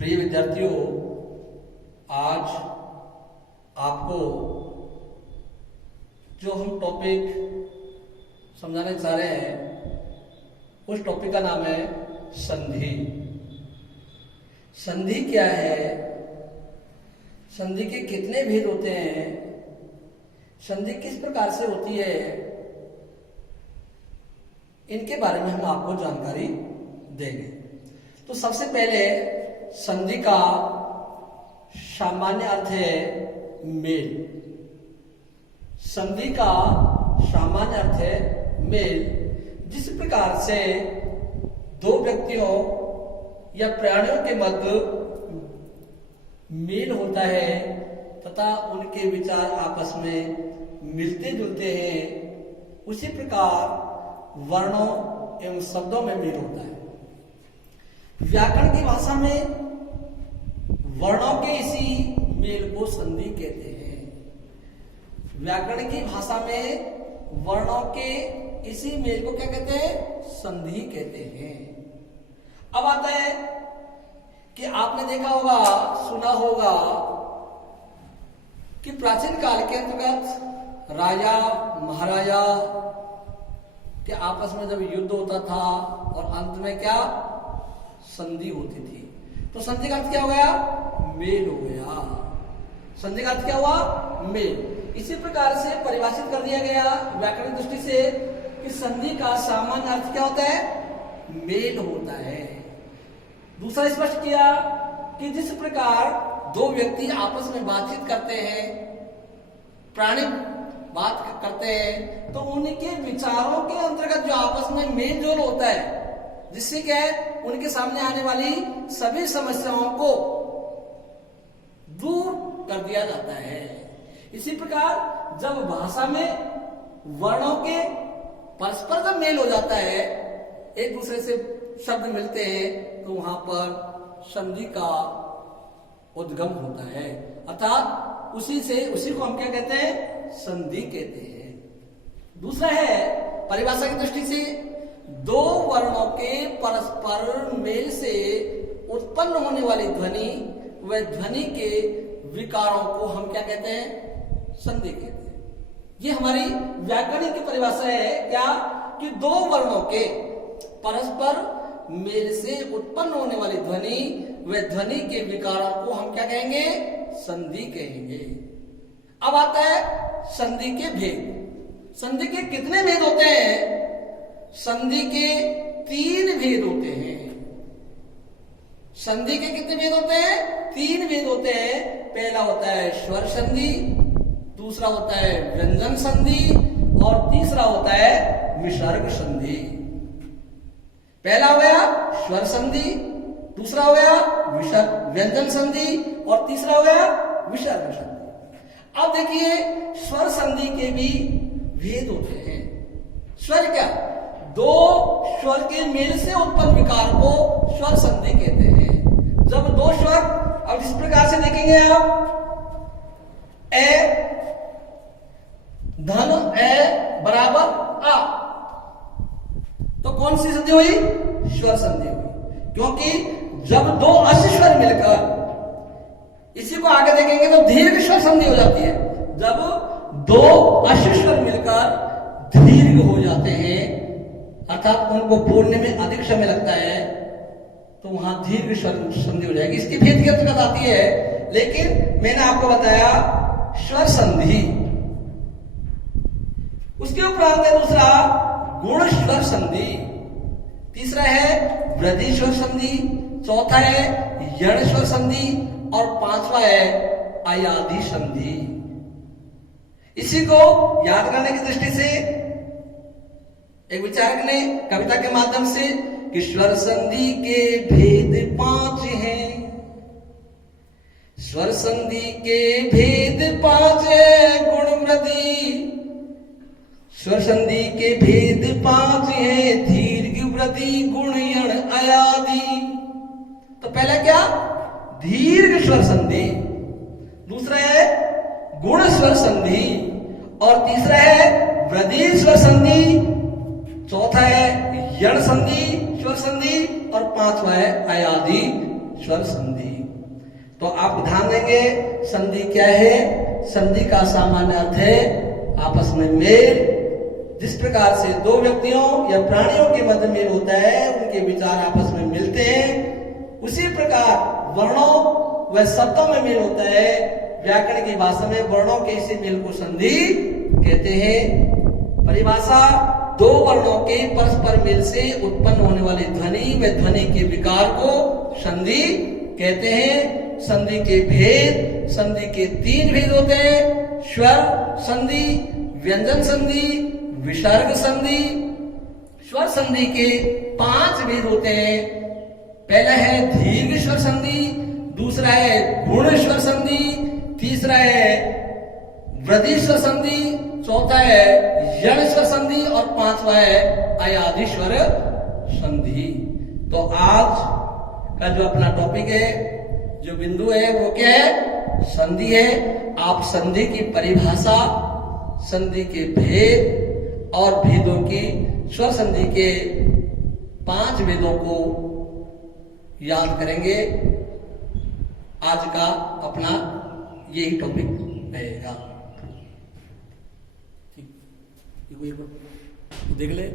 प्रिय विद्यार्थियों, आज आपको जो हम टॉपिक समझाने चाह रहे हैं उस टॉपिक का नाम है संधि। संधि क्या है, संधि के कितने भेद होते हैं, संधि किस प्रकार से होती है, इनके बारे में हम आपको जानकारी देंगे। तो सबसे पहले संधि का सामान्य अर्थ है मेल। संधि का सामान्य अर्थ है मेल। जिस प्रकार से दो व्यक्तियों या प्राणियों के मध्य मेल होता है तथा उनके विचार आपस में मिलते जुलते हैं, उसी प्रकार वर्णों एवं शब्दों में मेल होता है। व्याकरण की भाषा में वर्णों के इसी मेल को संधि कहते हैं। व्याकरण की भाषा में वर्णों के इसी मेल को क्या कहते हैं? संधि कहते हैं। अब आता है कि आपने देखा होगा, सुना होगा कि प्राचीन काल के अंतर्गत राजा महाराजा के आपस में जब युद्ध होता था और अंत में क्या संधि होती थी, तो संधि का अर्थ क्या हो गया? मेल हो गया। संधि का अर्थ क्या हुआ? मेल। इसी प्रकार से परिभाषित कर दिया गया व्याकरण दृष्टि से कि संधि का सामान्य अर्थ क्या होता है? मेल होता है। दूसरा स्पष्ट किया कि जिस प्रकार दो व्यक्ति आपस में बातचीत करते हैं, प्राणी बात करते हैं, तो उनके विचारों के अंतर्गत जो आपस में मेल जोल होता है, जिससे क्या है, उनके सामने आने वाली सभी समस्याओं को दूर कर दिया जाता है। इसी प्रकार जब भाषा में वर्णों के परस्पर जब मेल हो जाता है, एक दूसरे से शब्द मिलते हैं, तो वहां पर संधि का उद्गम होता है, अर्थात उसी को हम क्या कहते हैं? संधि कहते हैं। दूसरा है परिभाषा की दृष्टि से दो वर्णों के परस्पर मेल से उत्पन्न होने वाली ध्वनि व ध्वनि के विकारों को हम क्या कहते हैं? संधि कहते हैं। ये हमारी व्याकरण की परिभाषा है क्या? कि दो वर्णों के परस्पर मेल से उत्पन्न होने वाली ध्वनि व ध्वनि के विकारों को हम क्या कहेंगे? संधि कहेंगे। अब आता है संधि के भेद। संधि के कितने भेद होते हैं? संधि के 3 भेद होते हैं। संधि के कितने भेद होते हैं? 3 भेद होते हैं। पहला होता है स्वर संधि, दूसरा होता है व्यंजन संधि और तीसरा होता है विसर्ग संधि। पहला हो गया स्वर संधि, दूसरा हो गया व्यंजन संधि और तीसरा हो गया विसर्ग संधि। अब देखिए, स्वर संधि के भी भेद होते हैं। स्वर क्या? दो स्वर के मेल से उत्पन्न विकार को स्वर संधि कहते हैं। जब दो स्वर, अब इस प्रकार से देखेंगे आप, ए धन ए बराबर आ, तो कौन सी संधि हुई? स्वर संधि हुई। क्योंकि जब दो अश्व स्वर मिलकर, इसी को आगे देखेंगे तो दीर्घ स्वर संधि हो जाती है। जब दो अश्व स्वर मिलकर दीर्घ हो जाते हैं, अर्थात उनको बोलने में अधिक समय लगता है, तो वहां दीर्घ संधि हो जाएगी। इसकी भेद की अंतर्गत आती है, लेकिन मैंने आपको बताया स्वर संधि। उसके उपरांत है दूसरा गुण स्वर संधि, तीसरा है वृद्धि स्वर संधि, चौथा है यण स्वर संधि और पांचवा है अयादि संधि। इसी को याद करने की दृष्टि से एक विचारक ने कविता के माध्यम से कि स्वर संधि के भेद 5 हैं, स्वर संधि के भेद 5 है, गुण वृद्धि। स्वर संधि के भेद 5 है, दीर्घ वृद्धि गुण यण अयादि। तो पहला क्या? दीर्घ स्वर संधि, दूसरा है गुण स्वर संधि और तीसरा है वृद्धि स्वर संधि, चौथा है यण संधि स्वर संधि और पांचवा है अयादि स्वर संधि। तो आप ध्यान देंगे संधि क्या है? संधि का सामान्य अर्थ है आपस में मेल। जिस प्रकार से दो व्यक्तियों या प्राणियों के मध्य मेल होता है, उनके विचार आपस में मिलते हैं, उसी प्रकार वर्णों व शब्दों में मेल होता है। व्याकरण की भाषा में वर्णों के इसी मेल को संधि कहते हैं। परिभाषा: दो वर्णों के परस्पर मेल से उत्पन्न होने वाली ध्वनि व ध्वनि के विकार को संधि कहते हैं। संधि के भेद: संधि के 3 भेद होते हैं: स्वर संधि, व्यंजन संधि, विसर्ग संधि। स्वर संधि के 5 भेद होते हैं। पहला है दीर्घ स्वर संधि, दूसरा है गुण स्वर संधि, तीसरा है वृद्धि स्वर संधि, चौथा है यण स्वर संधि और 5वां है अयादि स्वर संधि। तो आज का जो अपना टॉपिक है, जो बिंदु है, वो क्या है? संधि है। आप संधि की परिभाषा, संधि के भेद और भेदों की, स्वर संधि के 5 भेदों को याद करेंगे। आज का अपना यही टॉपिक रहेगा। ठीक, देख ले।